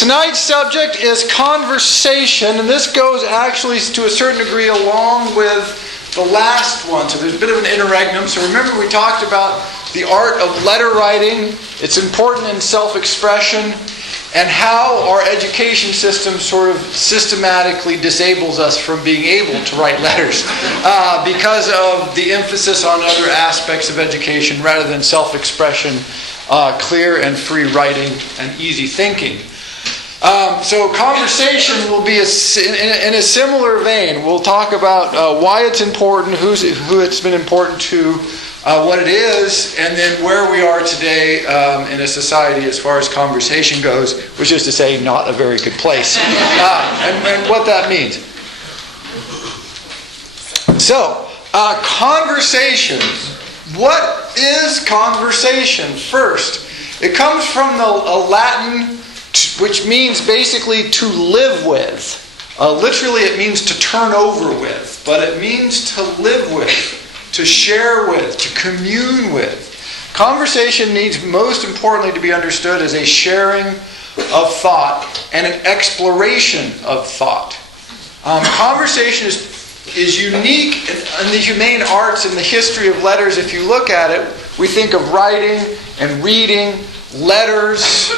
Tonight's subject is conversation, and this goes actually to a certain degree along with the last one. So there's a bit of an interregnum. So remember we talked about the art of letter writing, its importance in self-expression, and how our education system sort of systematically disables us from being able to write letters because of the emphasis on other aspects of education rather than self-expression, clear and free writing, and easy thinking. So conversation will be in a similar vein. We'll talk about why it's important, who it's been important to, what it is, and then where we are today in a society as far as conversation goes, which is to say, not a very good place, and what that means. So, conversation. What is conversation? First, it comes from the Latin, which means basically to live with. Literally it means to turn over with, but it means to live with, to share with, to commune with. Conversation needs most importantly to be understood as a sharing of thought and an exploration of thought. Conversation is unique in the humane arts and the history of letters. If you look at it, we think of writing and reading, letters,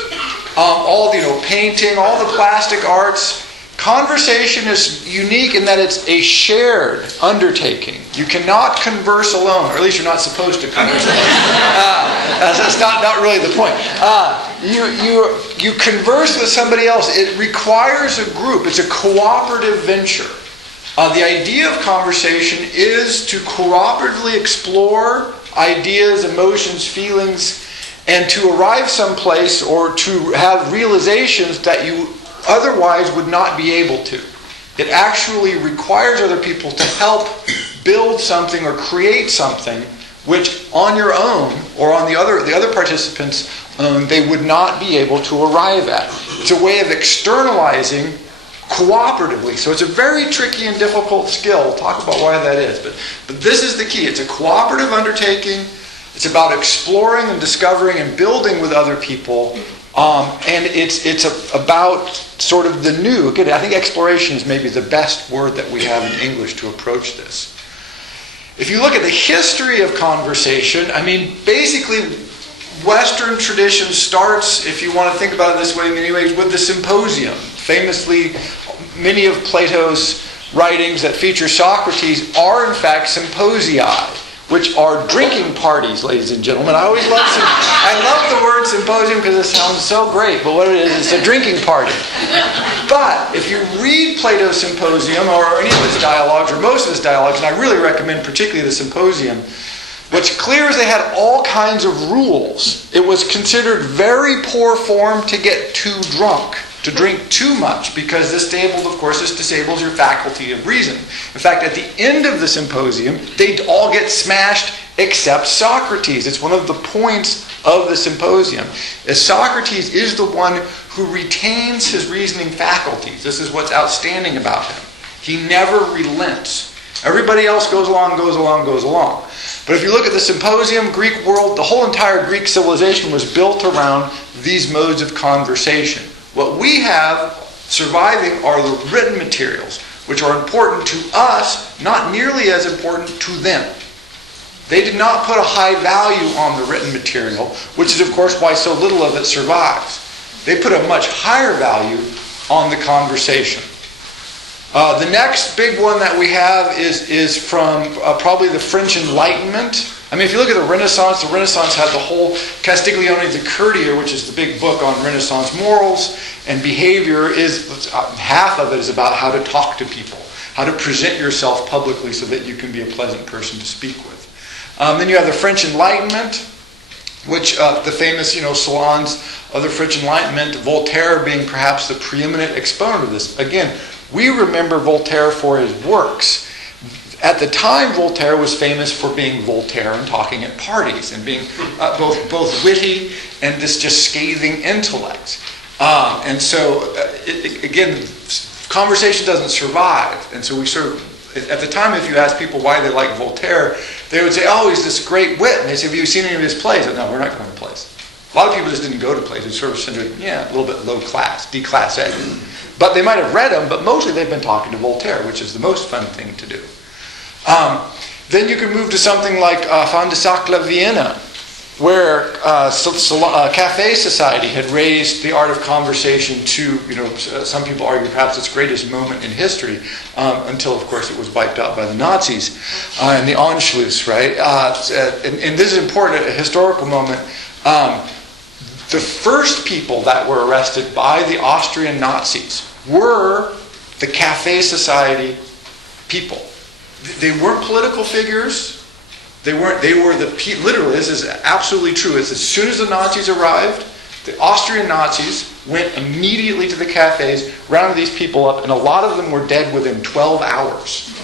painting, all the plastic arts. Conversation is unique in that it's a shared undertaking. You cannot converse alone, or at least you're not supposed to converse alone. That's not really the point. You converse with somebody else. It requires a group. It's a cooperative venture. The idea of conversation is to cooperatively explore ideas, emotions, feelings, and to arrive someplace or to have realizations that you otherwise would not be able to. It actually requires other people to help build something or create something which on your own or on the other participants' own they would not be able to arrive at. It's a way of externalizing cooperatively. So it's a very tricky and difficult skill. We'll talk about why that is. But this is the key. It's a cooperative undertaking. It's about exploring and discovering and building with other people. And it's about sort of the new. Again, I think exploration is maybe the best word that we have in English to approach this. If you look at the history of conversation, basically Western tradition starts, if you want to think about it this way in many ways, with the symposium. Famously, many of Plato's writings that feature Socrates are in fact symposia, which are drinking parties, ladies and gentlemen. I love the word symposium because it sounds so great, but what it is, it's a drinking party. But if you read Plato's Symposium, or any of his dialogues, or most of his dialogues, and I really recommend particularly the Symposium, what's clear is they had all kinds of rules. It was considered very poor form to get too drunk, to drink too much, because this disables your faculty of reason. In fact, at the end of the symposium, they all get smashed except Socrates. It's one of the points of the symposium. Socrates is the one who retains his reasoning faculties. This is what's outstanding about him. He never relents. Everybody else goes along. But if you look at the symposium, Greek world, the whole entire Greek civilization was built around these modes of conversation. What we have surviving are the written materials, which are important to us, not nearly as important to them. They did not put a high value on the written material, which is of course why so little of it survives. They put a much higher value on the conversation. The next big one that we have is from probably the French Enlightenment. If you look at the Renaissance had the whole Castiglione the Courtier, which is the big book on Renaissance morals and behavior. Half of it is about how to talk to people, how to present yourself publicly so that you can be a pleasant person to speak with. Then you have the French Enlightenment, which the famous salons of the French Enlightenment, Voltaire being perhaps the preeminent exponent of this. Again, we remember Voltaire for his works. At the time, Voltaire was famous for being Voltaire and talking at parties and being both witty and this just scathing intellect. And so, again, conversation doesn't survive. And so we sort of, at the time, if you ask people why they like Voltaire, they would say, oh, he's this great wit. And they say, have you seen any of his plays? No, we're not going to plays. A lot of people just didn't go to plays. They sort of considered, a little bit low class, D-class A. But they might have read them, but mostly they've been talking to Voltaire, which is the most fun thing to do. Then you can move to something like Fin de Siècle Vienna, where Cafe Society had raised the art of conversation to, some people argue perhaps its greatest moment in history, until, of course, it was wiped out by the Nazis and the Anschluss, right? And this is important, a historical moment. The first people that were arrested by the Austrian Nazis were the Cafe Society people. They weren't political figures. They were literally, this is absolutely true. It's as soon as the Nazis arrived, the Austrian Nazis went immediately to the cafes, rounded these people up, and a lot of them were dead within 12 hours.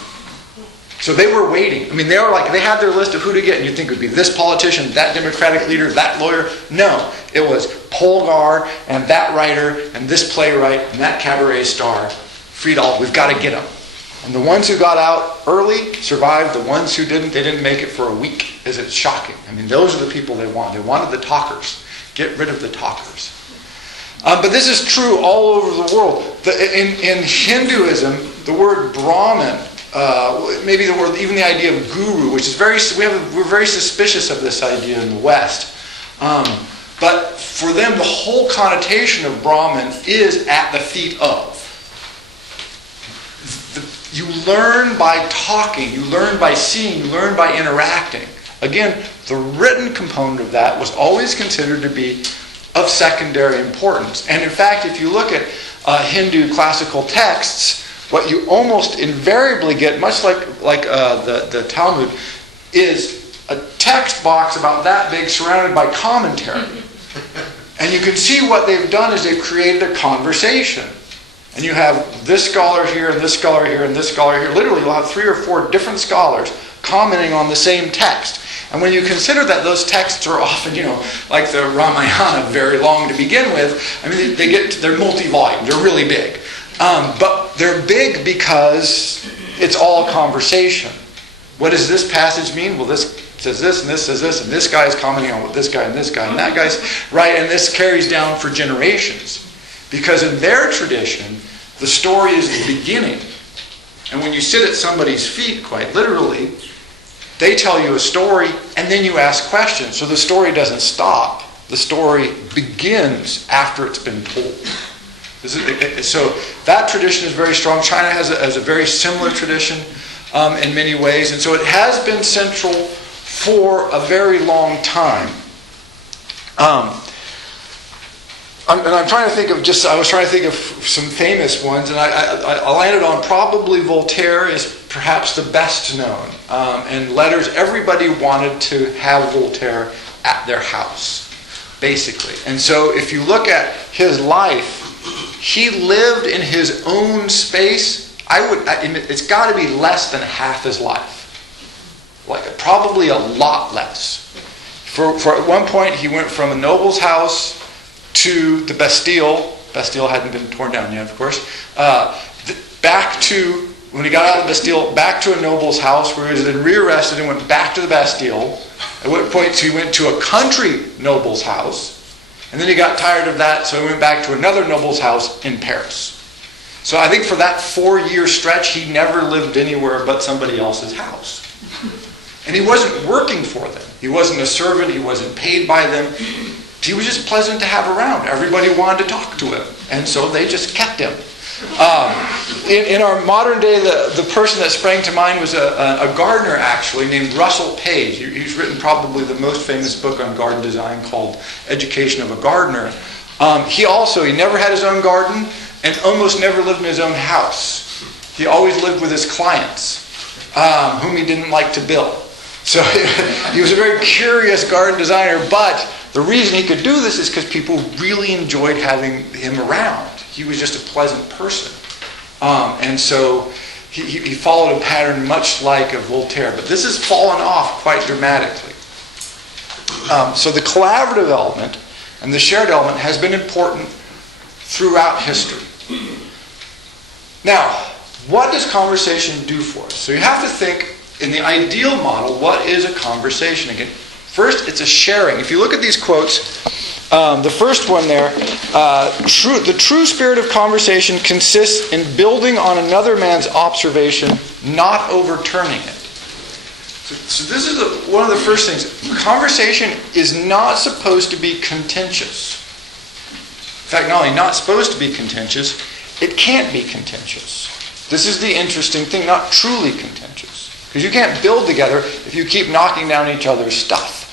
So they were waiting. I mean, they had their list of who to get, and you'd think it would be this politician, that Democratic leader, that lawyer. No, it was Polgar, and that writer, and this playwright, and that cabaret star. Friedel, we've got to get them. And the ones who got out early survived. The ones who didn't, they didn't make it for a week. It's shocking. I mean, those are the people they want. They wanted the talkers. Get rid of the talkers. But this is true all over the world. In Hinduism, the word Brahmin, maybe the word, even the idea of guru, which is we're very suspicious of this idea in the West. But for them, the whole connotation of Brahmin is at the feet of. You learn by talking, you learn by seeing, you learn by interacting. Again, the written component of that was always considered to be of secondary importance. And in fact, if you look at Hindu classical texts, what you almost invariably get, much like the Talmud, is a text box about that big surrounded by commentary. And you can see what they've done is they've created a conversation. And you have this scholar here, and this scholar here, and this scholar here. Literally, you'll have 3 or 4 different scholars commenting on the same text. And when you consider that those texts are often, like the Ramayana, very long to begin with, I mean, they're multi-volume, they're really big. But they're big because it's all conversation. What does this passage mean? Well, this says this, and this says this, and this guy is commenting on what this guy, and this guy, and that guy's, right? And this carries down for generations. Because in their tradition, the story is the beginning. And when you sit at somebody's feet, quite literally, they tell you a story, and then you ask questions. So the story doesn't stop. The story begins after it's been told. So that tradition is very strong. China has a very similar tradition in many ways. And so it has been central for a very long time. I was trying to think of some famous ones, and I landed on probably Voltaire is perhaps the best known. And letters, everybody wanted to have Voltaire at their house, basically. And so if you look at his life, he lived in his own space. It's got to be less than half his life. Like probably a lot less. For at one point, he went from a noble's house to the Bastille. Bastille hadn't been torn down yet, of course. Back to, when he got out of the Bastille, back to a noble's house where he was then rearrested and went back to the Bastille. At what point he went to a country noble's house. And then he got tired of that, so he went back to another noble's house in Paris. So I think for that 4-year stretch, he never lived anywhere but somebody else's house. And he wasn't working for them. He wasn't a servant. He wasn't paid by them. He was just pleasant to have around. Everybody wanted to talk to him. And so they just kept him. In our modern day, the person that sprang to mind was a gardener, actually, named Russell Page. He's written probably the most famous book on garden design called Education of a Gardener. He never had his own garden and almost never lived in his own house. He always lived with his clients, whom he didn't like to bill. So he was a very curious garden designer, but the reason he could do this is because people really enjoyed having him around. He was just a pleasant person. And so he followed a pattern much like of Voltaire. But this has fallen off quite dramatically. So the collaborative element and the shared element has been important throughout history. Now, what does conversation do for us? So you have to think, in the ideal model, what is a conversation? Again, first, it's a sharing. If you look at these quotes, The first one there, the true spirit of conversation consists in building on another man's observation, not overturning it. So this is one of the first things. Conversation is not supposed to be contentious. In fact, not only not supposed to be contentious, it can't be contentious. This is the interesting thing, not truly contentious. Because you can't build together if you keep knocking down each other's stuff.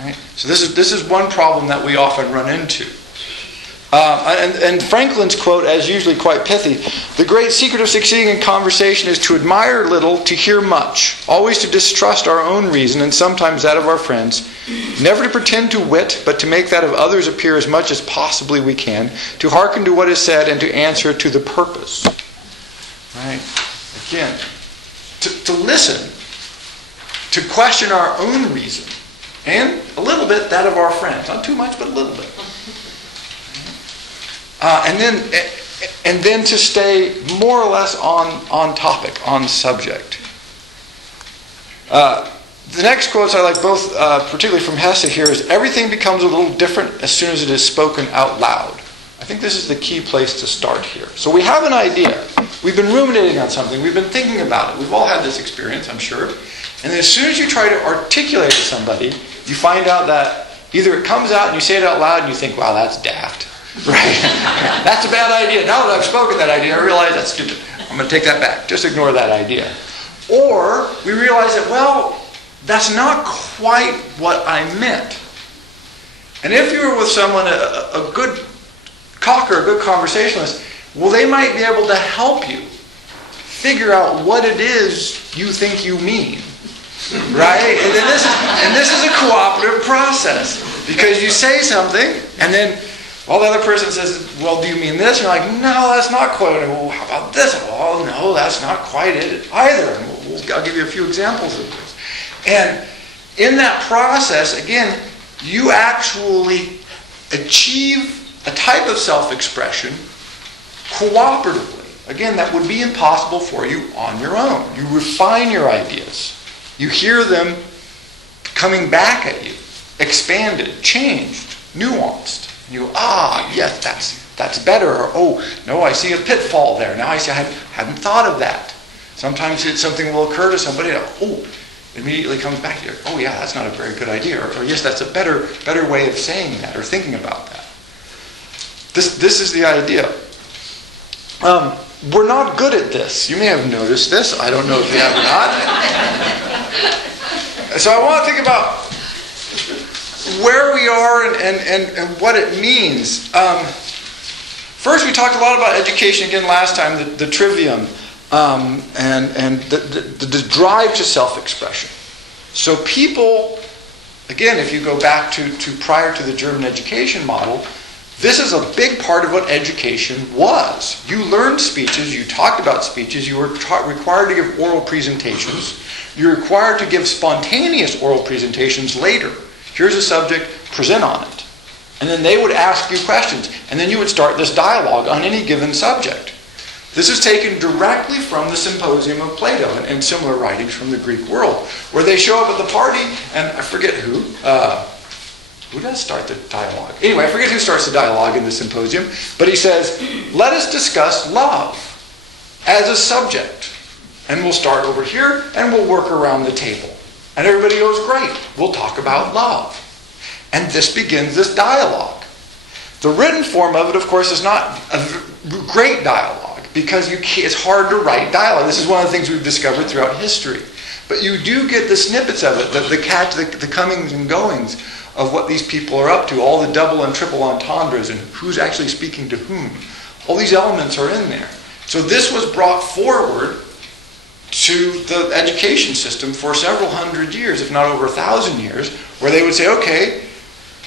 Right? So this is one problem that we often run into. And Franklin's quote, as usually quite pithy, "The great secret of succeeding in conversation is to admire little, to hear much, always to distrust our own reason and sometimes that of our friends, never to pretend to wit, but to make that of others appear as much as possibly we can, to hearken to what is said and to answer to the purpose." Right? Again, to listen, to question our own reason, and a little bit that of our friends. Not too much, but a little bit. And then to stay more or less on topic, on subject. The next quotes I like both, particularly from Hesse here, is everything becomes a little different as soon as it is spoken out loud. I think this is the key place to start here. So we have an idea. We've been ruminating on something. We've been thinking about it. We've all had this experience, I'm sure. And then as soon as you try to articulate to somebody, you find out that either it comes out and you say it out loud and you think, wow, that's daft. Right? That's a bad idea. Now that I've spoken that idea, I realize that's stupid. I'm going to take that back. Just ignore that idea. Or we realize that, well, that's not quite what I meant. And if you were with someone, a good talker, a good conversationalist, well, they might be able to help you figure out what it is you think you mean. Right? And this is a cooperative process. Because you say something, and then the other person says, well, do you mean this? And you're like, no, that's not quite it. Well, how about this? Well, no, that's not quite it either. And I'll give you a few examples of this. And in that process, again, you actually achieve a type of self-expression cooperatively. Again, that would be impossible for you on your own. You refine your ideas. You hear them coming back at you, expanded, changed, nuanced. You, yes, that's better. Or, oh, no, I see a pitfall there. Now I see I hadn't thought of that. Sometimes something will occur to somebody, immediately comes back to you. Oh, yeah, that's not a very good idea. Or yes, that's a better way of saying that or thinking about that. This is the idea. We're not good at this. You may have noticed this. I don't know if you have or not. So I want to think about where we are and what it means. First, we talked a lot about education again last time, the trivium, and the drive to self-expression. So people, again, if you go back to prior to the German education model, this is a big part of what education was. You learned speeches, you talked about speeches, you were required to give oral presentations, you're required to give spontaneous oral presentations later. Here's a subject, present on it. And then they would ask you questions, and then you would start this dialogue on any given subject. This is taken directly from the Symposium of Plato and similar writings from the Greek world, where they show up at the party, and I forget who does start the dialogue? Anyway, I forget who starts the dialogue in the Symposium, but he says, let us discuss love as a subject. And we'll start over here, and we'll work around the table. And everybody goes, great, we'll talk about love. And this begins this dialogue. The written form of it, of course, is not a great dialogue, because it's hard to write dialogue. This is one of the things we've discovered throughout history. But you do get the snippets of it, the comings and goings of what these people are up to, all the double and triple entendres, and who's actually speaking to whom. All these elements are in there. So this was brought forward to the education system for several hundred years, if not over 1,000 years, where they would say, okay,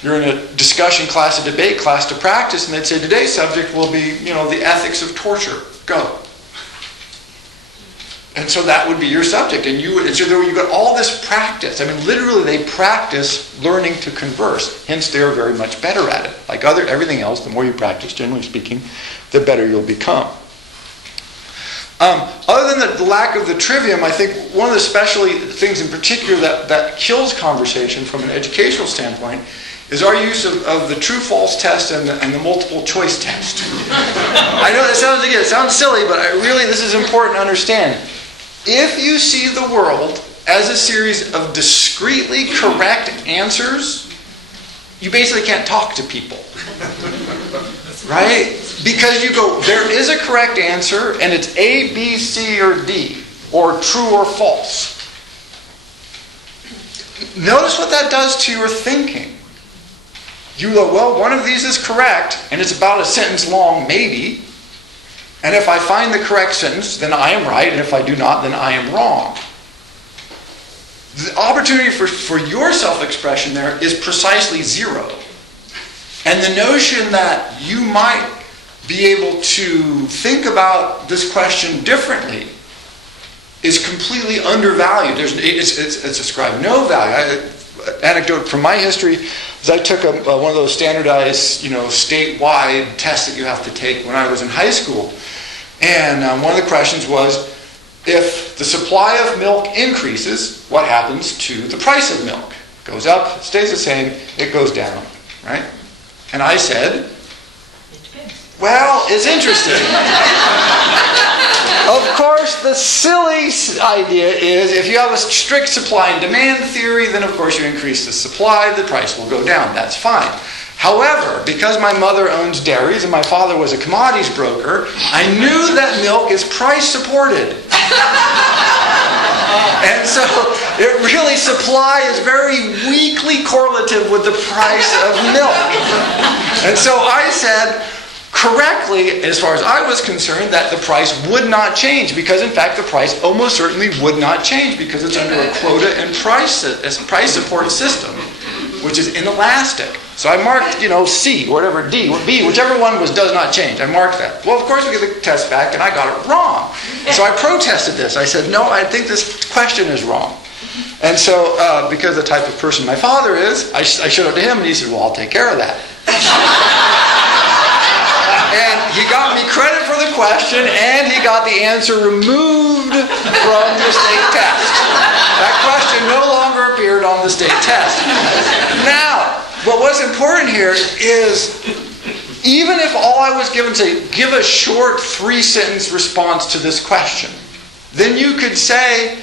you're in a discussion class, a debate class to practice, and they'd say, today's subject will be, the ethics of torture. Go. And so that would be your subject. And so you got all this practice. I mean, literally they practice learning to converse. Hence, they are very much better at it. Like everything else, the more you practice, generally speaking, the better you'll become. Other than the lack of the trivium, I think one of the things in particular that kills conversation from an educational standpoint is our use of the true-false test and the multiple-choice test. I know that sounds silly, but this is important to understand. If you see the world as a series of discretely correct answers, you basically can't talk to people. Right? Because you go, there is a correct answer, and it's A, B, C, or D, or true or false. Notice what that does to your thinking. You go, well, one of these is correct, and it's about a sentence long, maybe. And if I find the correct sentence, then I am right, and if I do not, then I am wrong. The opportunity for your self-expression there is precisely zero. And the notion that you might be able to think about this question differently is completely undervalued. It's ascribed no value. Anecdote from my history is I took one of those standardized, statewide tests that you have to take when I was in high school. And one of the questions was, if the supply of milk increases, what happens to the price of milk? It goes up, it stays the same, it goes down, right? And I said, well, it's interesting. Of course, the silly idea is if you have a strict supply and demand theory, then of course you increase the supply, the price will go down. That's fine. However, because my mother owns dairies and my father was a commodities broker, I knew that milk is price supported. And so supply is very weakly correlative with the price of milk. And so I said, correctly, as far as I was concerned, that the price would not change, because in fact the price almost certainly would not change, because it's under a quota and price support system, which is inelastic. So I marked, C, whatever, D, B, whichever one does not change. I marked that. Well, of course we get the test back, and I got it wrong. So I protested this. I said, no, I think this question is wrong. And so, because of the type of person my father is, I showed it to him, and he said, well, I'll take care of that. And he got me credit for the question, and he got the answer removed from the state test. That question no longer appeared on the state test. Now, but what's important here is, even if all I was given to give a short 3-sentence response to this question, then you could say,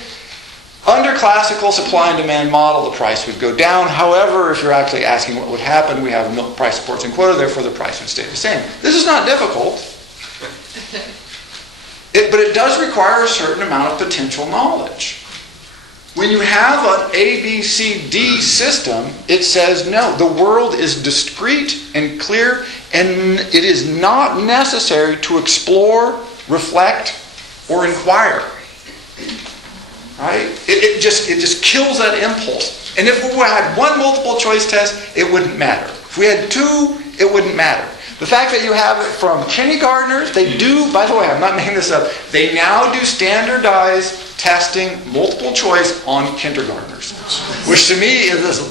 under classical supply and demand model, the price would go down. However, if you're actually asking what would happen, we have milk price supports and quota, therefore the price would stay the same. This is not difficult. But it does require a certain amount of potential knowledge. When you have an A, B, C, D system, it says no. The world is discrete and clear, and it is not necessary to explore, reflect, or inquire. Right? It just kills that impulse. And if we had one multiple choice test, it wouldn't matter. If we had 2, it wouldn't matter. The fact that you have it from kindergartners, they do, by the way, I'm not making this up, they now do standardized testing, multiple choice on kindergartners. Which to me is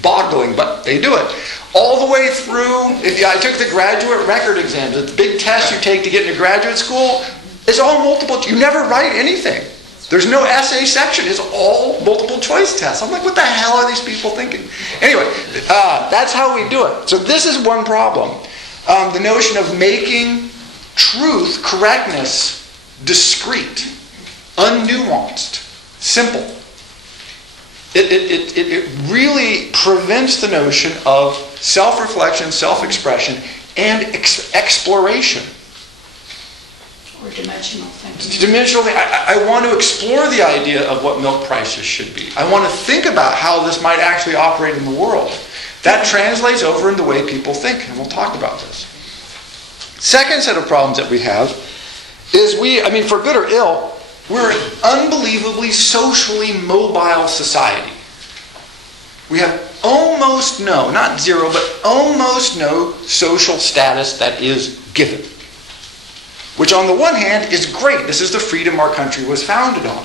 boggling, but they do it. All the way through, I took the graduate record exams, the big test you take to get into graduate school, it's all multiple, you never write anything. There's no essay section. It's all multiple choice tests. I'm like, what the hell are these people thinking? Anyway, that's how we do it. So this is one problem. The notion of making truth, correctness, discrete, unnuanced, simple. It really prevents the notion of self-reflection, self-expression, and exploration. Or dimensional thinking. Dimensional thinking. I want to explore the idea of what milk prices should be. I want to think about how this might actually operate in the world. That translates over in the way people think, and we'll talk about this. Second set of problems that we have is for good or ill, we're an unbelievably socially mobile society. We have almost no, not zero, but almost no social status that is given. Which on the one hand is great. This is the freedom our country was founded on.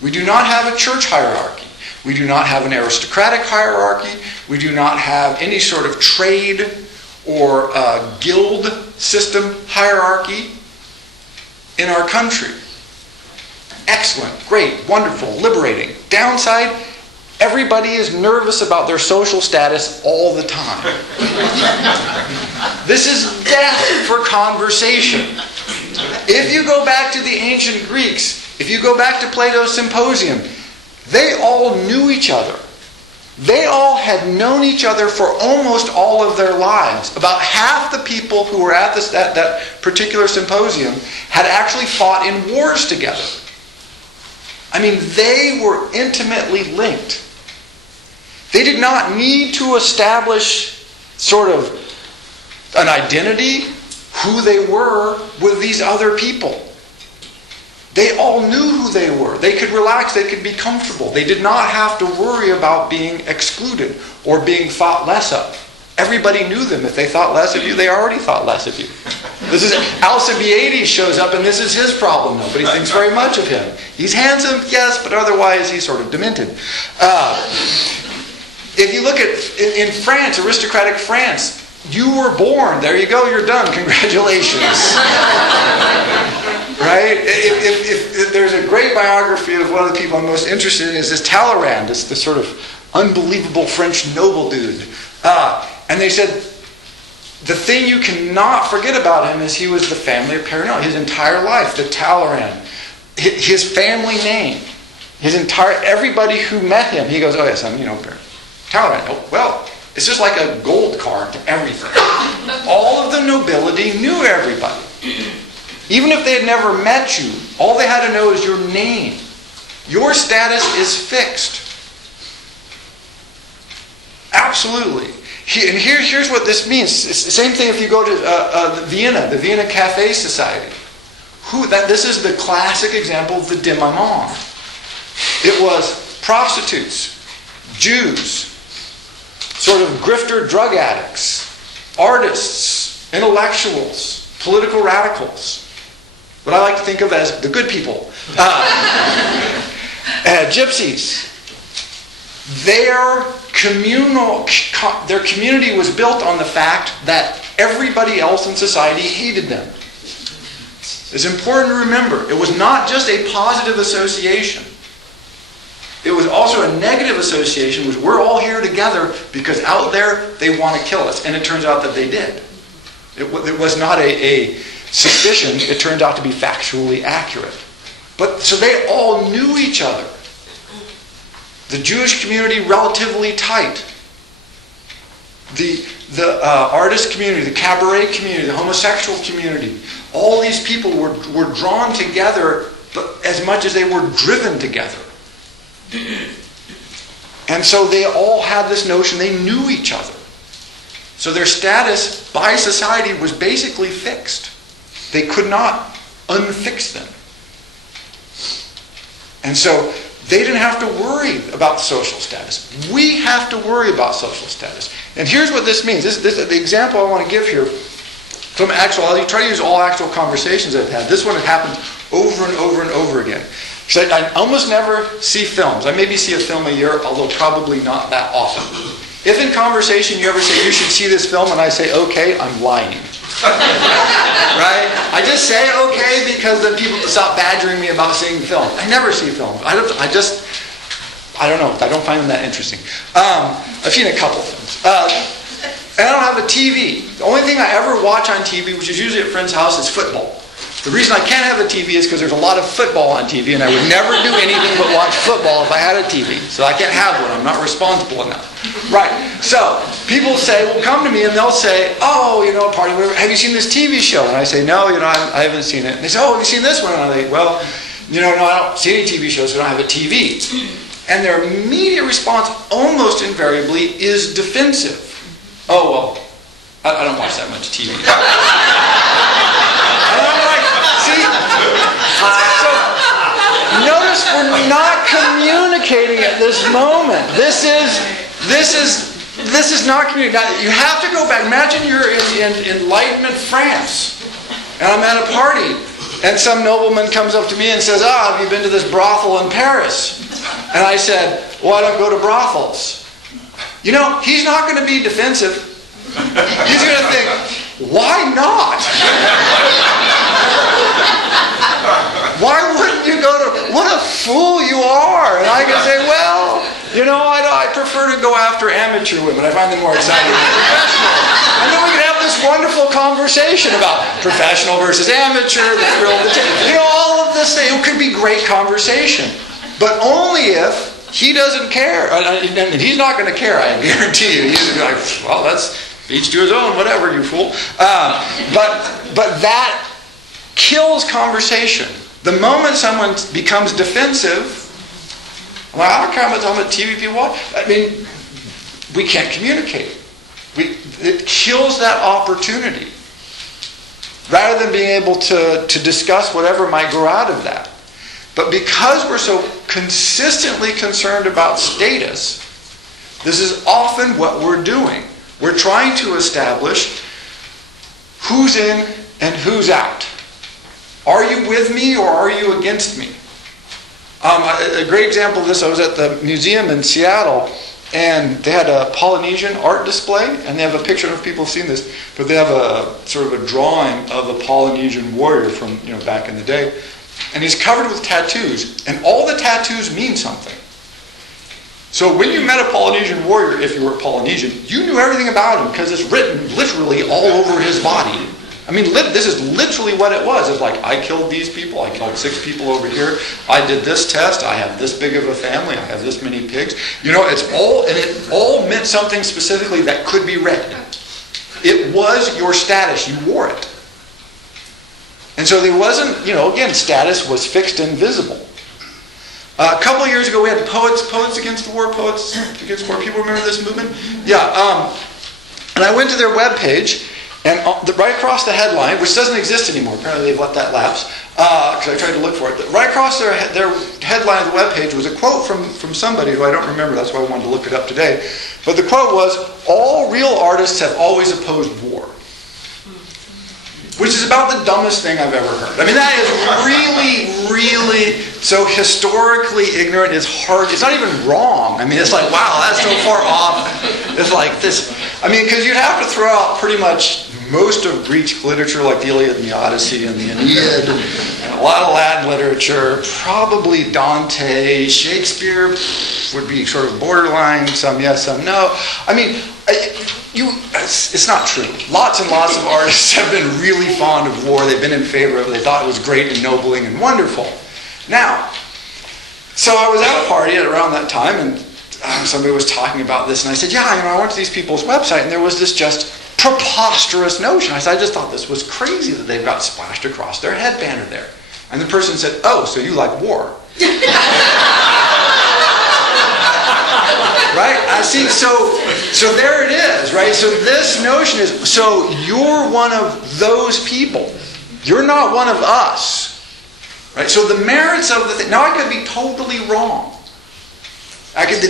We do not have a church hierarchy. We do not have an aristocratic hierarchy. We do not have any sort of trade or guild system hierarchy in our country. Excellent, great, wonderful, liberating. Downside, Everybody is nervous about their social status all the time. This is death for conversation. If you go back to the ancient Greeks, if you go back to Plato's Symposium, they all knew each other. They all had known each other for almost all of their lives. About half the people who were at that particular symposium had actually fought in wars together. I mean, they were intimately linked. They did not need to establish sort of an identity, who they were with these other people. They all knew who they were. They could relax. They could be comfortable. They did not have to worry about being excluded or being thought less of. Everybody knew them. If they thought less of you, they already thought less of you. This is Alcibiades shows up, and this is his problem. Nobody thinks very much of him. He's handsome, yes, but otherwise he's sort of demented. If you look at in France, aristocratic France, you were born. There you go. You're done. Congratulations. Right? If there's a great biography of one of the people I'm most interested in is this Talleyrand, this sort of unbelievable French noble dude. And they said the thing you cannot forget about him is he was the family of Perignon. His entire life, the Talleyrand, his family name, everybody who met him, he goes, oh yes, I'm Talleyrand. Oh, well, it's just like a gold card to everything. All of the nobility knew everybody. Even if they had never met you, all they had to know is your name. Your status is fixed. Absolutely. And here's what this means. It's the same thing if you go to Vienna, the Vienna Cafe Society. This is the classic example of the démembrement. It was prostitutes, Jews, sort of grifter drug addicts, artists, intellectuals, political radicals. What I like to think of as the good people. Gypsies. Their community was built on the fact that everybody else in society hated them. It's important to remember, it was not just a positive association. It was also a negative association, which we're all here together because out there they want to kill us. And it turns out that they did. It was not a suspicion. It turned out to be factually accurate. But so they all knew each other. The Jewish community relatively tight. The artist community, the cabaret community, the homosexual community. All these people were drawn together but as much as they were driven together. And so they all had this notion they knew each other. So their status by society was basically fixed. They could not unfix them. And so they didn't have to worry about social status. We have to worry about social status. And here's what this means. This the example I want to give here from actual, I'll try to use all actual conversations I've had. This one happens over and over and over again. So I almost never see films. I maybe see a film a year, although probably not that often. If in conversation you ever say, you should see this film, and I say, okay, I'm lying. Right? I just say okay because then people stop badgering me about seeing films. I never see films. I don't know. I don't find them that interesting. I've seen a couple films. And I don't have a TV. The only thing I ever watch on TV, which is usually at friends' house, is football. The reason I can't have a TV is because there's a lot of football on TV, and I would never do anything but watch football if I had a TV. So I can't have one. I'm not responsible enough. Right. So people will come to me and they'll say, oh, party, whatever, have you seen this TV show? And I say, no, I haven't seen it. And they say, oh, have you seen this one? And I say, well, no, I don't see any TV shows, so I don't have a TV. And their immediate response, almost invariably, is defensive. Oh, well, I don't watch that much TV. And I'm like, see? So, notice we're not communicating at this moment. This is not communicating. Now, you have to go back. Imagine you're in Enlightenment France, and I'm at a party, and some nobleman comes up to me and says, have you been to this brothel in Paris? And I said, well, I don't go to brothels. He's not going to be defensive. He's going to think, why not? Why wouldn't you go to... What a fool you are! And I can say, well, prefer to go after amateur women. I find them more exciting than professional. And then we can have this wonderful conversation about professional versus amateur, the thrill of the chase. You know, all of this, it could be great conversation. But only if he doesn't care. And he's not going to care, I guarantee you. He's going to be like, well, that's each to his own, whatever, you fool. But that kills conversation. The moment someone becomes defensive, well, I don't care how much TV people watch. I mean, we can't communicate. It kills that opportunity. Rather than being able to discuss whatever might grow out of that. But because we're so consistently concerned about status, this is often what we're doing. We're trying to establish who's in and who's out. Are you with me or are you against me? A great example of this, I was at the museum in Seattle, and they had a Polynesian art display, and they have a picture, I don't know if people have seen this, but they have a sort of a drawing of a Polynesian warrior from back in the day. And he's covered with tattoos, and all the tattoos mean something. So when you met a Polynesian warrior, if you were Polynesian, you knew everything about him because it's written literally all over his body. I mean, this is literally what it was. It's like, I killed these people, I killed 6 people over here, I did this test, I have this big of a family, I have this many pigs. It all meant something specifically that could be read. It was your status, you wore it. And so there wasn't, again, status was fixed and visible. A couple of years ago, we had Poets Against the War, Poets Against War. People remember this movement? Yeah. And I went to their webpage, and right across the headline, which doesn't exist anymore, apparently they've let that lapse, because I tried to look for it. Right across their headline of the webpage was a quote from somebody who I don't remember, that's why I wanted to look it up today. But the quote was, "All real artists have always opposed war." Which is about the dumbest thing I've ever heard. I mean, that is really, really so historically ignorant. It's hard. It's not even wrong. I mean, it's like, wow, that's so far off. It's like this. I mean, because you'd have to throw out pretty much most of Greek literature, like the Iliad and the Odyssey and the Aeneid, and a lot of Latin literature, probably Dante, Shakespeare would be sort of borderline, some yes, some no. I mean, it's not true. Lots and lots of artists have been really fond of war. They've been in favor of it. They thought it was great and ennobling and wonderful. Now, so I was at a party at around that time, and somebody was talking about this, and I said, I went to these people's website, and there was this just preposterous notion. I said, I just thought this was crazy that they've got splashed across their headbanner there. And the person said, oh, so you like war. Right? I see. So there it is, right? So this notion is, so you're one of those people. You're not one of us. Right? So the merits of the thing. Now I could be totally wrong.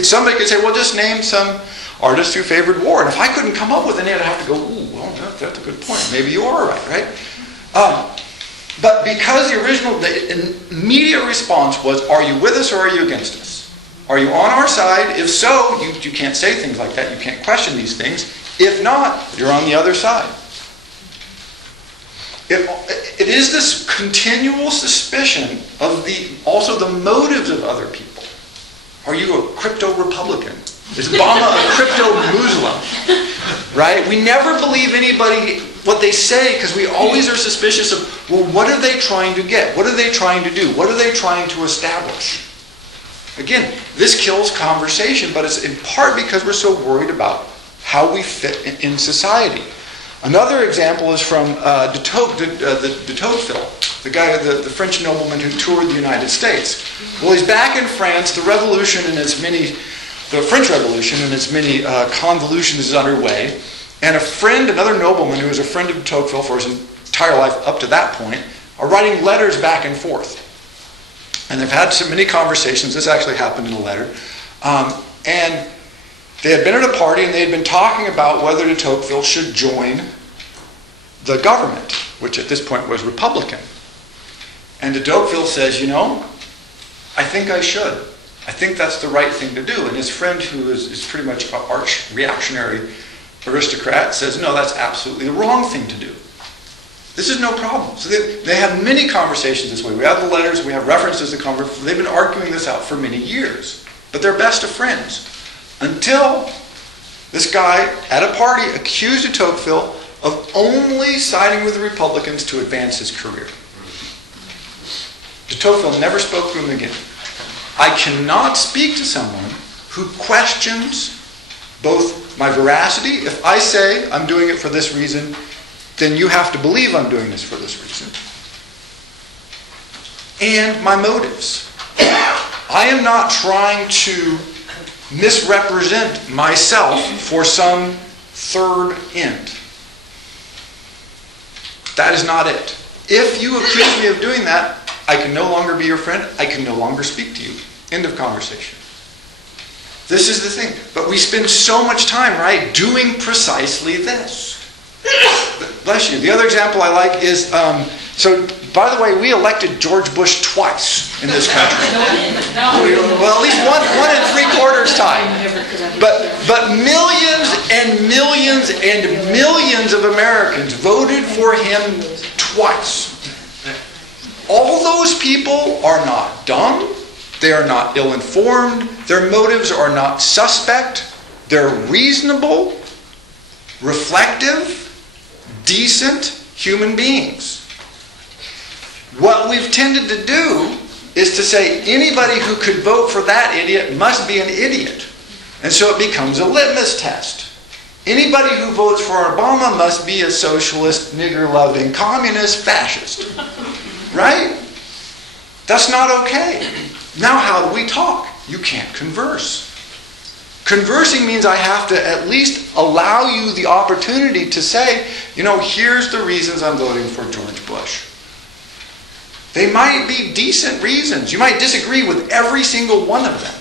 Somebody could say, well, just name some artist who favored war. And if I couldn't come up with any, I'd have to go, ooh, well, that's a good point. Maybe you are right? But because the immediate response was, are you with us or are you against us? Are you on our side? If so, you can't say things like that. You can't question these things. If not, you're on the other side. It is this continual suspicion of also the motives of other people. Are you a crypto-Republican? Is Obama a crypto-Muslim? Right? We never believe anybody, what they say, because we always are suspicious of, well, what are they trying to get? What are they trying to do? What are they trying to establish? Again, this kills conversation, but it's in part because we're so worried about how we fit in society. Another example is from de Tocqueville, the French nobleman who toured the United States. Well, he's back in France. The French Revolution and its many convolutions is underway. And another nobleman who was a friend of de Tocqueville for his entire life up to that point, are writing letters back and forth. And they've had so many conversations. This actually happened in a letter. And they had been at a party and they had been talking about whether de Tocqueville should join the government, which at this point was Republican. And de Tocqueville says, I think I should. I think that's the right thing to do. And his friend, who is pretty much an arch reactionary aristocrat, says, no, that's absolutely the wrong thing to do. This is no problem. So they have many conversations this way. We have the letters, we have references to conversations. They've been arguing this out for many years. But they're best of friends. Until this guy at a party accused de Tocqueville of only siding with the Republicans to advance his career. De Tocqueville never spoke to him again. I cannot speak to someone who questions both my veracity. If I say I'm doing it for this reason, then you have to believe I'm doing this for this reason. And my motives. I am not trying to misrepresent myself for some third end. That is not it. If you accuse me of doing that, I can no longer be your friend. I can no longer speak to you. End of conversation. This is the thing. But we spend so much time, right, doing precisely this. Bless you. The other example I like is, so by the way, we elected George Bush twice in this country. Well, at least one and 3/4 time. But millions and millions and millions of Americans voted for him twice. All those people are not dumb. They are not ill-informed. Their motives are not suspect. They're reasonable, reflective, decent human beings. What we've tended to do is to say anybody who could vote for that idiot must be an idiot. And so it becomes a litmus test. Anybody who votes for Obama must be a socialist, nigger-loving, communist, fascist. Right? That's not okay. Now how do we talk? You can't converse. Conversing means I have to at least allow you the opportunity to say, here's the reasons I'm voting for George Bush. They might be decent reasons. You might disagree with every single one of them.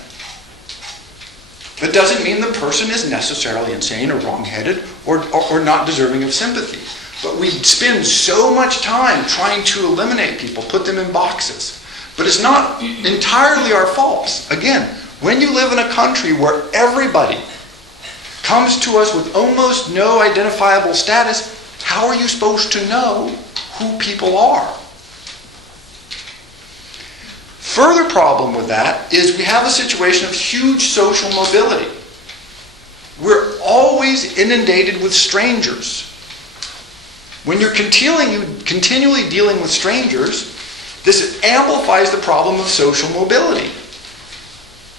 That doesn't mean the person is necessarily insane or wrong-headed or not deserving of sympathy. But we spend so much time trying to eliminate people, put them in boxes. But it's not entirely our fault. Again, when you live in a country where everybody comes to us with almost no identifiable status, how are you supposed to know who people are? Further problem with that is we have a situation of huge social mobility. We're always inundated with strangers. When you're continually dealing with strangers, this amplifies the problem of social mobility.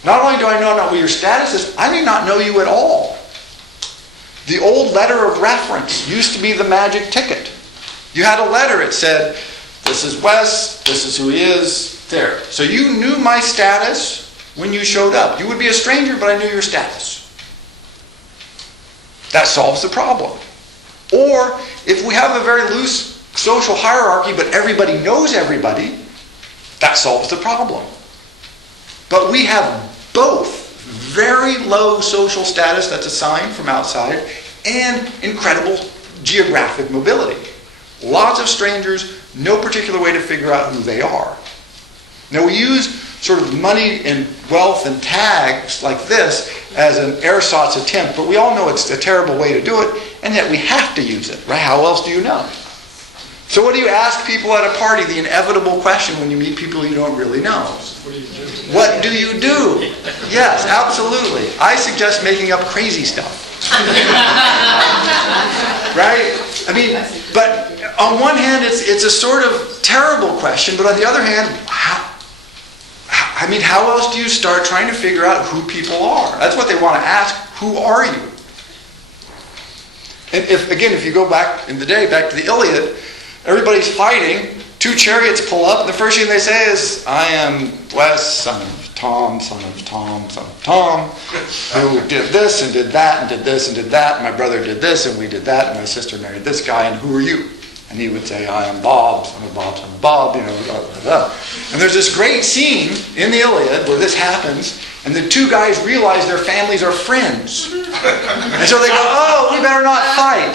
Not only do I not know what your status is, I may not know you at all. The old letter of reference used to be the magic ticket. You had a letter, it said, this is Wes, this is who he is, there. So you knew my status when you showed up. You would be a stranger, but I knew your status. That solves the problem. Or, if we have a very loose social hierarchy, but everybody knows everybody, that solves the problem. But we have both very low social status that's assigned from outside and incredible geographic mobility. Lots of strangers, no particular way to figure out who they are. Now we use sort of money and wealth and tags like this as an ersatz attempt, but we all know it's a terrible way to do it, and yet we have to use it, right? How else do you know? So what do you ask people at a party? The inevitable question when you meet people you don't really know. What do you do? Yes, absolutely. I suggest making up crazy stuff. Right? I mean, but on one hand, it's a sort of terrible question, but on the other hand, how else do you start trying to figure out who people are? That's what they want to ask. Who are you? And if you go back in the day, back to the Iliad, everybody's fighting, two chariots pull up, and the first thing they say is, I am Wes, son of Tom, son of Tom, son of Tom, who did this and did that and did this and did that, and my brother did this and we did that, and my sister married this guy, and who are you? And he would say, I am Bob, son of Bob, son of Bob, blah, blah, blah. And there's this great scene in the Iliad where this happens, and the two guys realize their families are friends. And so they go, oh, we better not fight.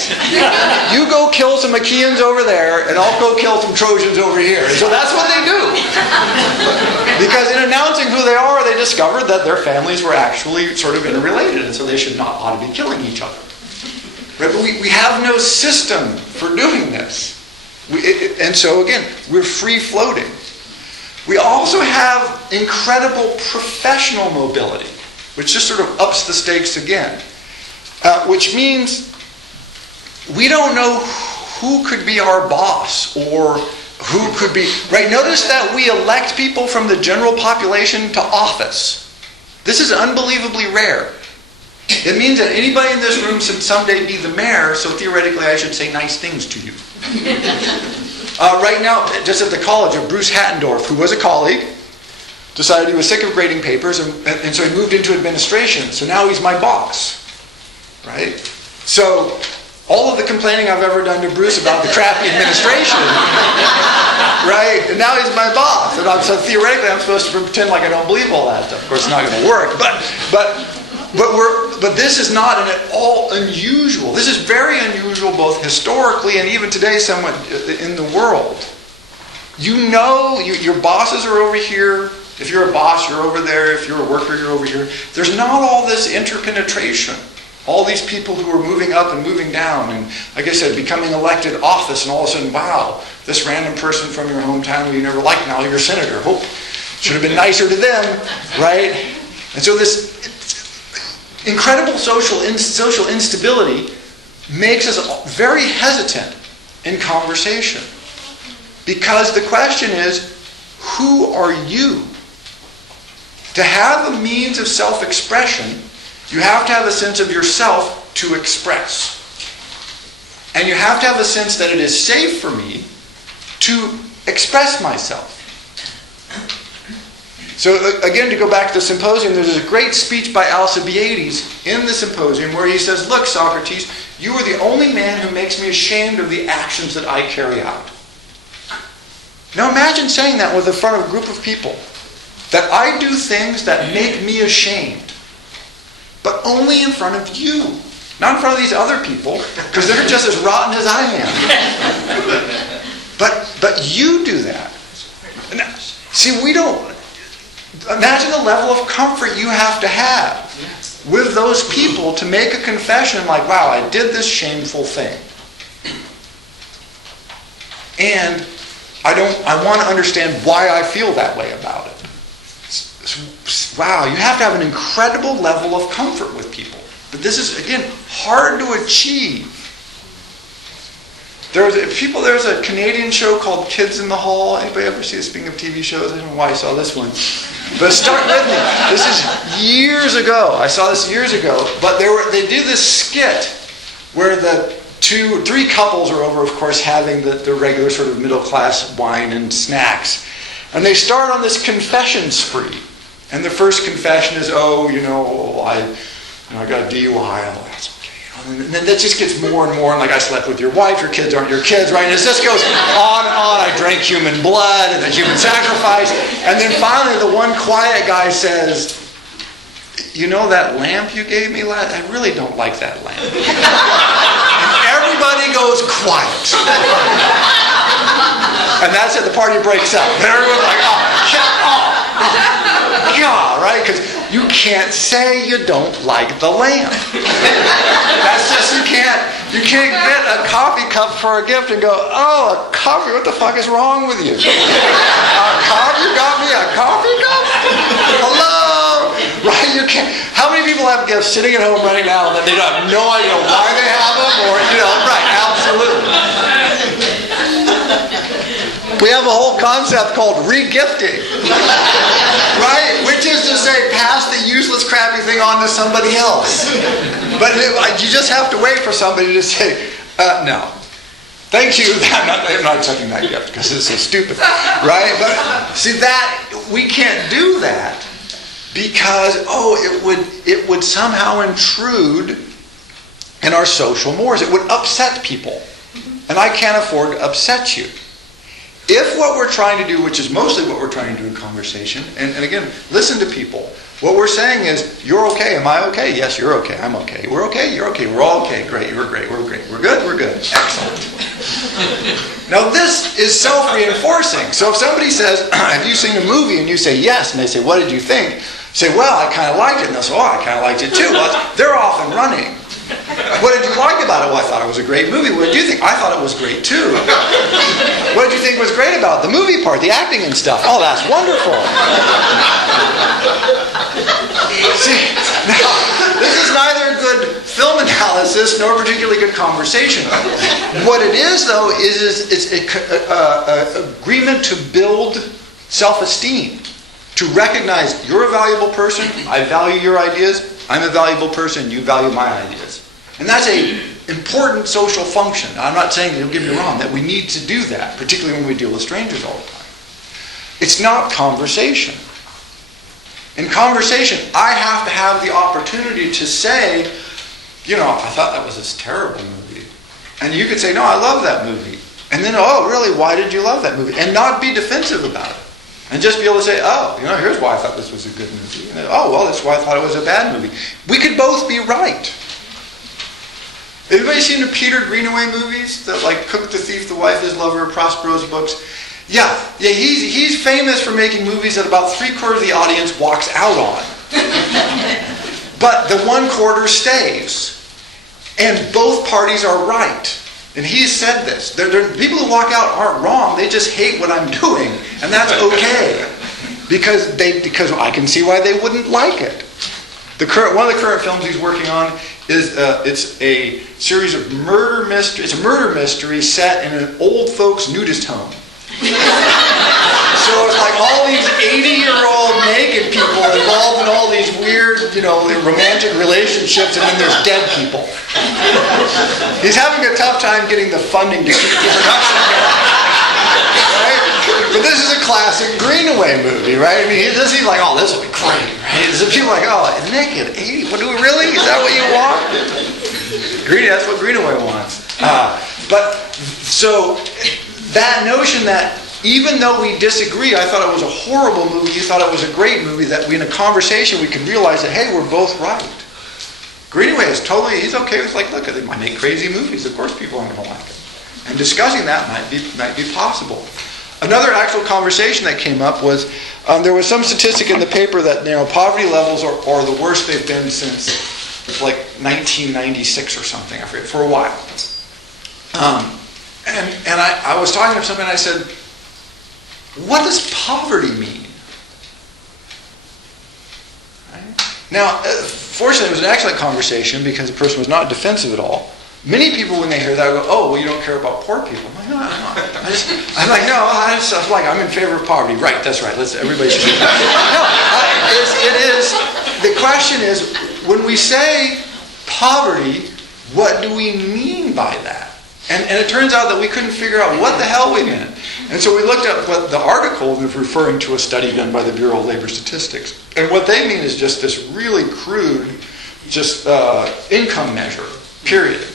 You go kill some Achaeans over there, and I'll go kill some Trojans over here. And so that's what they do. Because in announcing who they are, they discovered that their families were actually sort of interrelated, and so they ought to be killing each other. Right? But we have no system for doing this. And so again, we're free-floating. We also have incredible professional mobility. which just sort of ups the stakes again. Which means we don't know who could be our boss or who could be... Right, notice that we elect people from the general population to office. This is unbelievably rare. It means that anybody in this room should someday be the mayor, so theoretically I should say nice things to you. Right now, just at the college, Bruce Hattendorf, who was a colleague, decided he was sick of grading papers, and so he moved into administration. So now he's my boss. Right? So all of the complaining I've ever done to Bruce about the crappy administration, right? And now he's my boss. And so theoretically I'm supposed to pretend like I don't believe all that stuff. Of course, it's not going to work. But this is not at all unusual. This is very unusual both historically and even today somewhat in the world. You know, your bosses are over here. If you're a boss, you're over there. If you're a worker, you're over here. There's not all this interpenetration. All these people who are moving up and moving down and, like I said, becoming elected office, and all of a sudden, wow, this random person from your hometown who you never liked, now you're senator. Hope should have been nicer to them, right? And so this incredible social instability makes us very hesitant in conversation. Because the question is, who are you? To have a means of self-expression, you have to have a sense of yourself to express. And you have to have a sense that it is safe for me to express myself. So again, to go back to the symposium, there's a great speech by Alcibiades in the symposium where he says, look, Socrates, you are the only man who makes me ashamed of the actions that I carry out. Now imagine saying that with in front of a group of people. That I do things that make me ashamed. But only in front of you. Not in front of these other people, because they're just as rotten as I am. But you do that. Now, see, we don't... Imagine the level of comfort you have to have with those people to make a confession like, wow, I did this shameful thing. And I want to understand why I feel that way about it. Wow, you have to have an incredible level of comfort with people. But this is, again, hard to achieve. There's a Canadian show called Kids in the Hall. Anybody ever see this? Speaking of TV shows, I don't know why I saw this one. But start with me. This is years ago. I saw this years ago. But they do this skit where the three couples are over, of course, having the regular sort of middle class wine and snacks. And they start on this confession spree. And the first confession is, I got a DUI. Oh, that's okay. And then that just gets more and more. And like, I slept with your wife. Your kids aren't your kids, right? And it just goes on and on. I drank human blood and a human sacrifice. And then finally, the one quiet guy says, you know that lamp you gave me last? I really don't like that lamp. And everybody goes quiet. And that's it. The party breaks up. And everyone's like, yeah, right? Because you can't say you don't like the lamp. That's just, you can't get a coffee cup for a gift and go, oh, a coffee, what the fuck is wrong with you? A coffee? You got me a coffee cup? Hello? Right? You can't. How many people have gifts sitting at home right now that they have no idea why they have them? Or, right, absolutely. We have a whole concept called re-gifting, right? Which is to say, pass the useless, crappy thing on to somebody else. But you just have to wait for somebody to say, no. Thank you. I'm not taking that gift because it's so stupid, right? But see, that we can't do that because, it would somehow intrude in our social mores. It would upset people. And I can't afford to upset you. If what we're trying to do, which is mostly what we're trying to do in conversation, and again, listen to people. What we're saying is, you're okay, am I okay? Yes, you're okay, I'm okay. We're okay, you're okay, we're all okay. Great, you're great, we're great. We're good? Excellent. Now this is self-reinforcing. So if somebody says, have you seen a movie? And you say yes, and they say, what did you think? Say, well, I kind of liked it. And they'll say, I kind of liked it too. Well, they're off and running. What did you like about it? Well, I thought it was a great movie. What did you think? I thought it was great too. What did you think was great about it? The movie part, the acting and stuff. Oh, that's wonderful. See, now, this is neither good film analysis nor particularly good conversation. What it is, though, is it's an agreement to build self-esteem, to recognize you're a valuable person, I value your ideas, I'm a valuable person, you value my ideas. And that's an important social function. I'm not saying, don't get me wrong, that we need to do that, particularly when we deal with strangers all the time. It's not conversation. In conversation, I have to have the opportunity to say, I thought that was this terrible movie. And you could say, no, I love that movie. And then, oh, really, why did you love that movie? And not be defensive about it. And just be able to say, oh, here's why I thought this was a good movie. And then, oh, well, that's why I thought it was a bad movie. We could both be right. Anybody seen the Peter Greenaway movies? That like Cook the Thief, the Wife, His Lover, Prospero's books? Yeah, he's famous for making movies that about 3/4 of the audience walks out on. But the 1/4 stays. And both parties are right. And he's said this. People who walk out aren't wrong, they just hate what I'm doing. And that's okay. Because I can see why they wouldn't like it. One of the current films he's working on is it's a series of murder mystery. It's a murder mystery set in an old folks nudist home. So it's like all these 80-year-old naked people involved in all these weird, romantic relationships, and then there's dead people. He's having a tough time getting the funding to keep the production going. Right? But this is a classic Greenaway movie, right? I mean, he's like, oh, this will be great, right? So people are like, oh, naked, 80, what do we really? Is that what you want? That's what Greenaway wants. So that notion that even though we disagree, I thought it was a horrible movie, you thought it was a great movie, that in a conversation we can realize that, hey, we're both right. Greenaway is he's okay with like, look, I make crazy movies, of course people aren't going to like it. And discussing that might be possible. Another actual conversation that came up was, there was some statistic in the paper that poverty levels are the worst they've been since like 1996 or something, I forget, for a while. And I was talking to somebody and I said, what does poverty mean? Right? Now, fortunately, it was an excellent conversation because the person was not defensive at all. Many people, when they hear that, go, oh, well, you don't care about poor people. I'm like, no, I'm in favor of poverty. Right, that's right. Everybody should do that. No, it is. The question is, when we say poverty, what do we mean by that? And it turns out that we couldn't figure out what the hell we meant. And so we looked at what the article was referring to, a study done by the Bureau of Labor Statistics. And what they mean is just this really crude, income measure, period.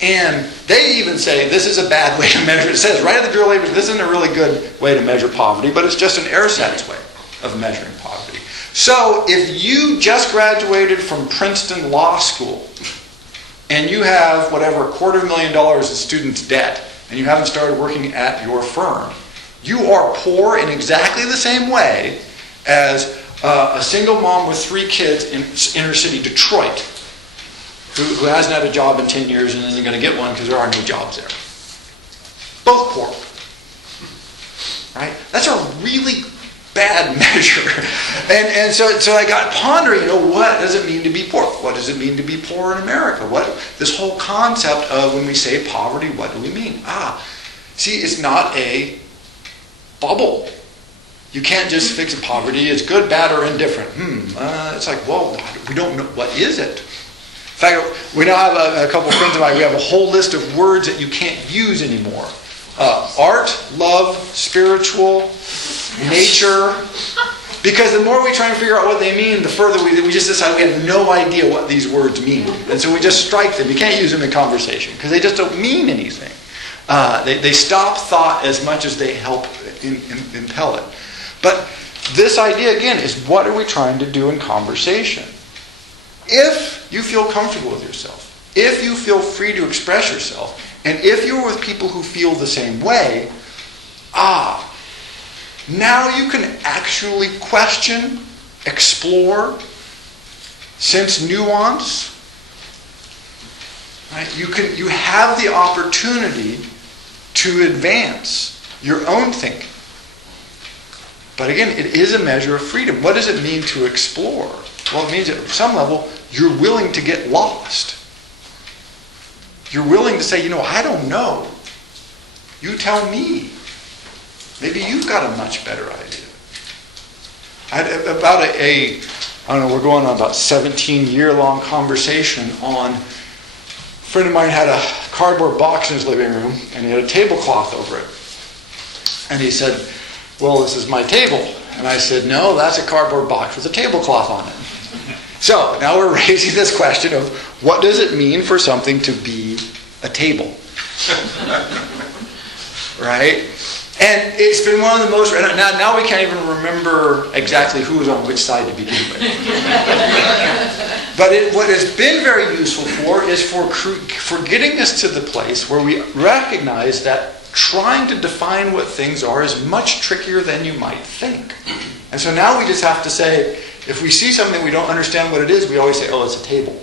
And they even say this is a bad way to measure. It says right at the Bureau of Labor, this isn't a really good way to measure poverty, but it's just an ersatz way of measuring poverty. So if you just graduated from Princeton Law School, and you have whatever $250,000 in student debt, and you haven't started working at your firm, you are poor in exactly the same way as a single mom with 3 kids in inner city Detroit who hasn't had a job in 10 years and isn't going to get one because there are no jobs there. Both poor. Right? That's a really bad measure. And so I got pondering, what does it mean to be poor? What does it mean to be poor in America? This whole concept of when we say poverty, what do we mean? See, it's not a bubble. You can't just fix it. Poverty is good, bad, or indifferent. It's like, well, we don't know. What is it? In fact, we now have a couple of friends of mine, we have a whole list of words that you can't use anymore. Art, love, spiritual, nature. Because the more we try and figure out what they mean, the further we just decide we have no idea what these words mean. And so we just strike them. You can't use them in conversation because they just don't mean anything. They stop thought as much as they help impel it. But this idea, again, is what are we trying to do in conversation? If you feel comfortable with yourself, if you feel free to express yourself, and if you're with people who feel the same way, now you can actually question, explore, sense nuance. Right? You have the opportunity to advance your own thinking. But again, it is a measure of freedom. What does it mean to explore? Well, it means at some level, you're willing to get lost. You're willing to say, I don't know. You tell me. Maybe you've got a much better idea. I don't know, we're going on about 17-year-long conversation on, a friend of mine had a cardboard box in his living room, and he had a tablecloth over it. And he said, well, this is my table. And I said, no, that's a cardboard box with a tablecloth on it. So, now we're raising this question of, what does it mean for something to be a table? Right? And it's been one of the most... Now we can't even remember exactly who was on which side to begin with. But what it's been very useful for is for getting us to the place where we recognize that trying to define what things are is much trickier than you might think. And so now we just have to say, if we see something we don't understand what it is, we always say, oh, it's a table.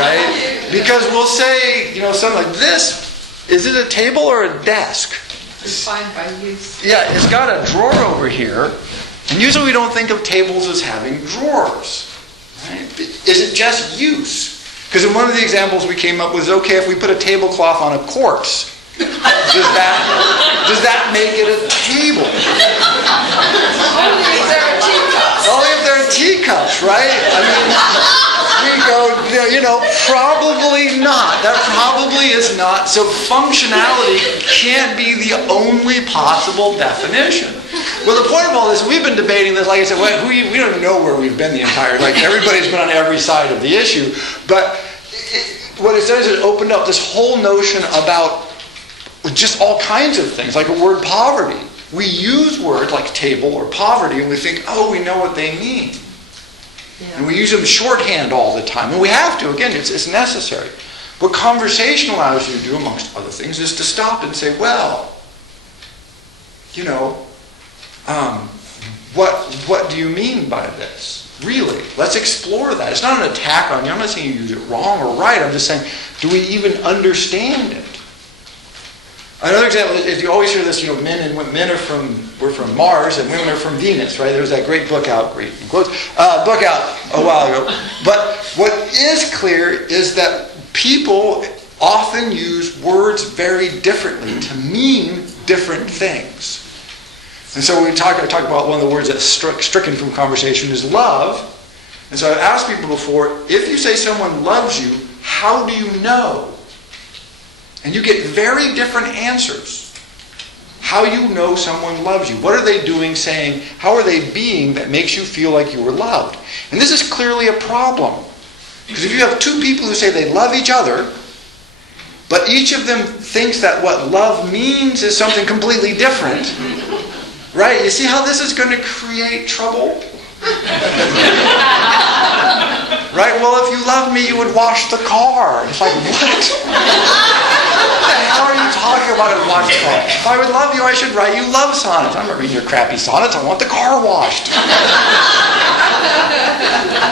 Right? Because we'll say, something like this, is it a table or a desk? Defined by use. Yeah, it's got a drawer over here. And usually we don't think of tables as having drawers. Right? Is it just use? Because in one of the examples we came up with, okay, if we put a tablecloth on a corpse, does that make it a table? Only if there are teacups. Only if there are teacups, right? We go, probably not. That probably is not. So functionality can't be the only possible definition. Well, the point of all this, we've been debating this, like I said, we don't even know where we've been the entire, everybody's been on every side of the issue. But what it does is it opened up this whole notion about just all kinds of things, like the word poverty. We use words like table or poverty and we think, oh, we know what they mean. Yeah. And we use them shorthand all the time. And we have to. Again, it's necessary. What conversation allows you to do, amongst other things, is to stop and say, well, what do you mean by this? Really? Let's explore that. It's not an attack on you. I'm not saying you use it wrong or right. I'm just saying, do we even understand it? Another example is you always hear this, men we're from Mars and women are from Venus, right? There was that great book out, great in quotes, book out a while ago. But what is clear is that people often use words very differently to mean different things. And so we talk about one of the words that's stricken from conversation is love. And so I've asked people before, if you say someone loves you, how do you know? And you get very different answers. How you know someone loves you. What are they doing, saying, how are they being that makes you feel like you were loved? And this is clearly a problem. Because if you have two people who say they love each other, but each of them thinks that what love means is something completely different, right? You see how this is going to create trouble? Right? Well, if you loved me, you would wash the car. It's like, what? What the hell are you talking about in wash the car? If I would love you, I should write you love sonnets. I'm not reading your crappy sonnets. I want the car washed.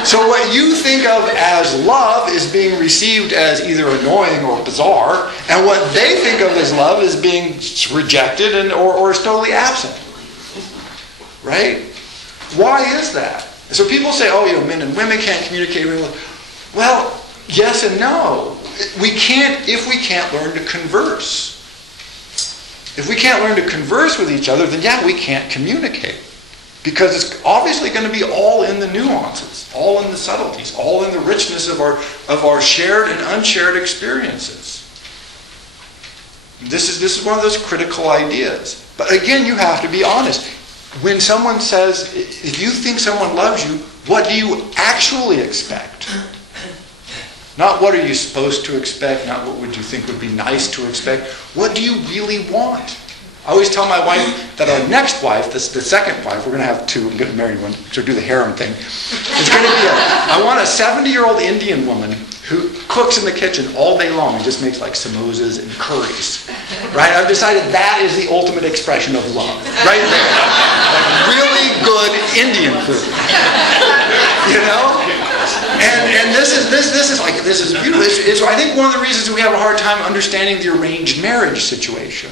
So what you think of as love is being received as either annoying or bizarre, and what they think of as love is being rejected or is totally absent. Right? Why is that? So people say, men and women can't communicate. Well, yes and no. We can't if we can't learn to converse. If we can't learn to converse with each other, then we can't communicate. Because it's obviously going to be all in the nuances, all in the subtleties, all in the richness of our shared and unshared experiences. This is one of those critical ideas. But again, you have to be honest. When someone says, if you think someone loves you, what do you actually expect? Not what are you supposed to expect, not what would you think would be nice to expect. What do you really want? I always tell my wife that our next wife, the second wife, we're going to have two, I'm going to marry one, so do the harem thing. It's going to be I want a 70-year-old Indian woman who cooks in the kitchen all day long and just makes like samosas and curries. Right? I've decided that is the ultimate expression of love. Right there. Like really good Indian food. And this is beautiful. It's I think one of the reasons we have a hard time understanding the arranged marriage situation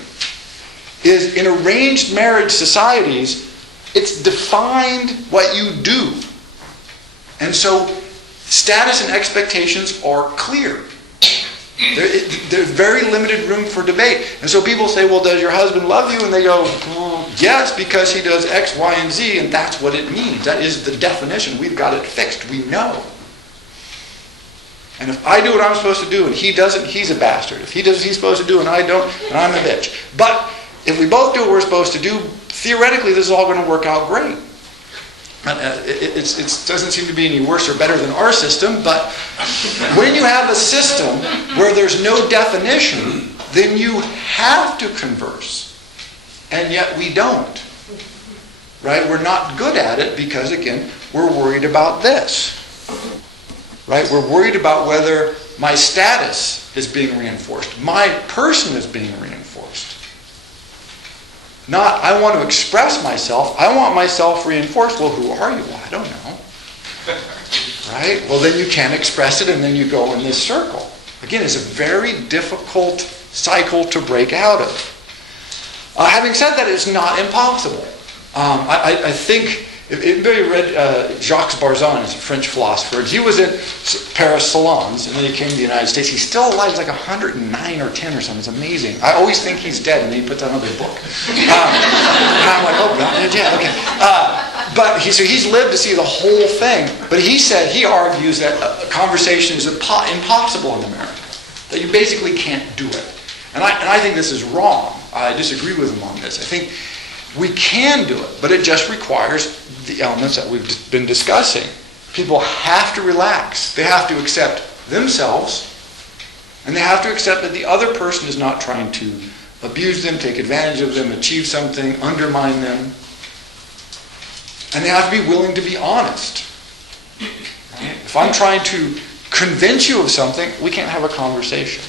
is in arranged marriage societies, It's defined what you do. And so status and expectations are clear. There's very limited room for debate. And so people say, well, does your husband love you? And they go, well, yes, because he does X, Y, and Z, and that's what it means. That is the definition. We've got it fixed. We know. And if I do what I'm supposed to do and he doesn't, he's a bastard. If he does what he's supposed to do and I don't, then I'm a bitch. But if we both do what we're supposed to do, theoretically this is all going to work out great. It doesn't seem to be any worse or better than our system, but when you have a system where there's no definition, then you have to converse. And yet we don't. Right? We're not good at it because, again, we're worried about this. Right? We're worried about whether my status is being reinforced. My person is being reinforced. Not, I want to express myself. I want myself reinforced. Well, who are you? Well, I don't know. Right? Well, then you can't express it, and then you go in this circle. Again, it's a very difficult cycle to break out of. Having said that, it's not impossible. I think, if anybody read Jacques Barzun, he's a French philosopher. He was in Paris salons, and then he came to the United States. He's still alive. He's like 109 or 10 or something. It's amazing. I always think he's dead, and then he puts out another book. And I'm like, oh, God, yeah, okay. But he's lived to see the whole thing. But he argues that conversation is impossible in America. That you basically can't do it. And I think this is wrong. I disagree with him on this. I think we can do it, but it just requires the elements that we've been discussing. People have to relax. They have to accept themselves, and they have to accept that the other person is not trying to abuse them, take advantage of them, achieve something, undermine them. And they have to be willing to be honest. Right? If I'm trying to convince you of something, we can't have a conversation.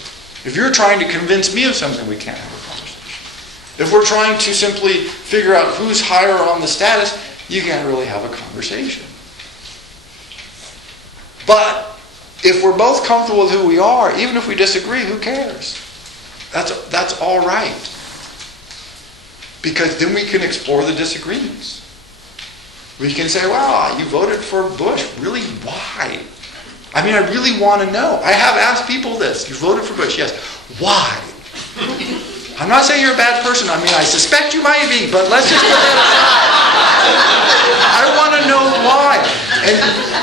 If you're trying to convince me of something, we can't have a conversation. If we're trying to simply figure out who's higher on the status, you can't really have a conversation. But if we're both comfortable with who we are, even if we disagree, who cares? That's all right. Because then we can explore the disagreements. We can say, well, you voted for Bush. Really, why? I mean, I really want to know. I have asked people this. You voted for Bush, yes. Why? I'm not saying you're a bad person. I mean, I suspect you might be, but let's just put that aside. I want to know why. And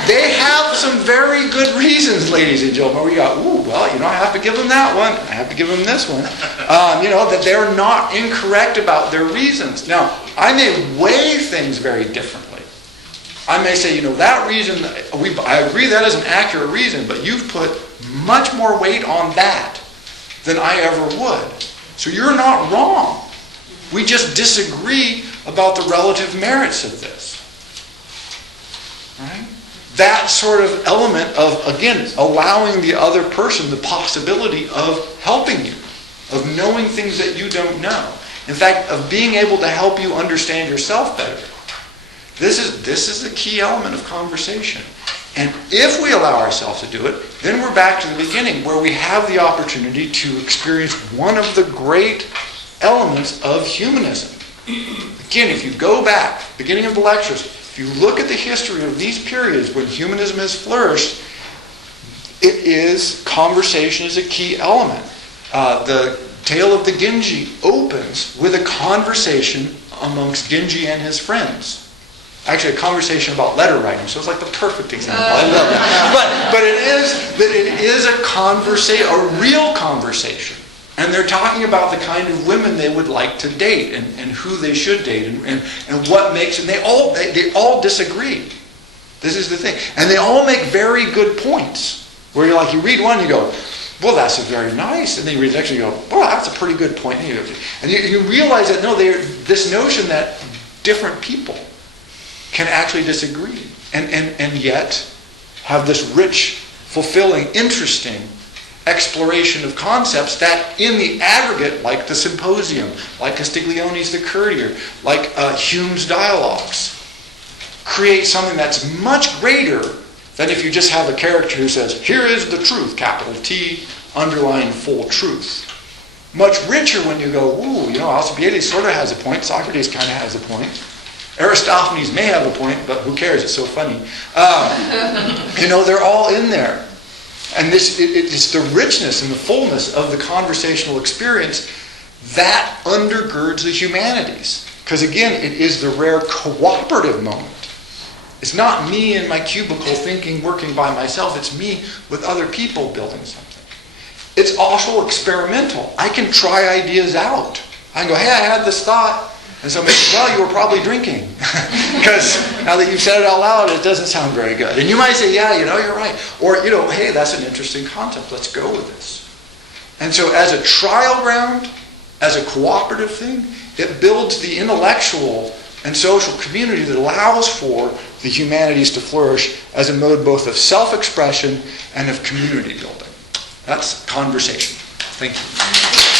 they have some very good reasons, ladies and gentlemen. We go, I have to give them that one. I have to give them this one. That they're not incorrect about their reasons. Now, I may weigh things very differently. I may say, that reason, I agree that is an accurate reason, but you've put much more weight on that than I ever would. So you're not wrong. We just disagree about the relative merits of this. Right? That sort of element of, again, allowing the other person the possibility of helping you, of knowing things that you don't know. In fact, of being able to help you understand yourself better. This is the key element of conversation. And if we allow ourselves to do it, then we're back to the beginning where we have the opportunity to experience one of the great elements of humanism. Again, if you go back, beginning of the lectures, if you look at the history of these periods when humanism has flourished, conversation is a key element. The tale of the Genji opens with a conversation amongst Genji and his friends. Actually, a conversation about letter writing, so it's like the perfect example. I love that. But it is a conversation, a real conversation, and they're talking about the kind of women they would like to date and who they should date and what makes them. They all disagree. This is the thing, and they all make very good points. Where you read one, you go, well, that's very nice, and then you read the next, and you go, well, that's a pretty good point. And you realize that this notion that different people can actually disagree and yet have this rich, fulfilling, interesting exploration of concepts that in the aggregate, like the Symposium, like Castiglione's The Courtier, like Hume's Dialogues, create something that's much greater than if you just have a character who says, here is the truth, capital T, underline full truth. Much richer when you go, Alcibiades sort of has a point, Socrates kind of has a point. Aristophanes may have a point, but who cares? It's so funny. They're all in there. And it's the richness and the fullness of the conversational experience that undergirds the humanities. Because again, it is the rare cooperative moment. It's not me in my cubicle thinking, working by myself. It's me with other people building something. It's also experimental. I can try ideas out. I can go, hey, I had this thought. And somebody says, well, you were probably drinking. Because now that you've said it out loud, it doesn't sound very good. And you might say, yeah, you're right. Or, hey, that's an interesting concept. Let's go with this. And so as a trial ground, as a cooperative thing, it builds the intellectual and social community that allows for the humanities to flourish as a mode both of self-expression and of community building. That's conversation. Thank you.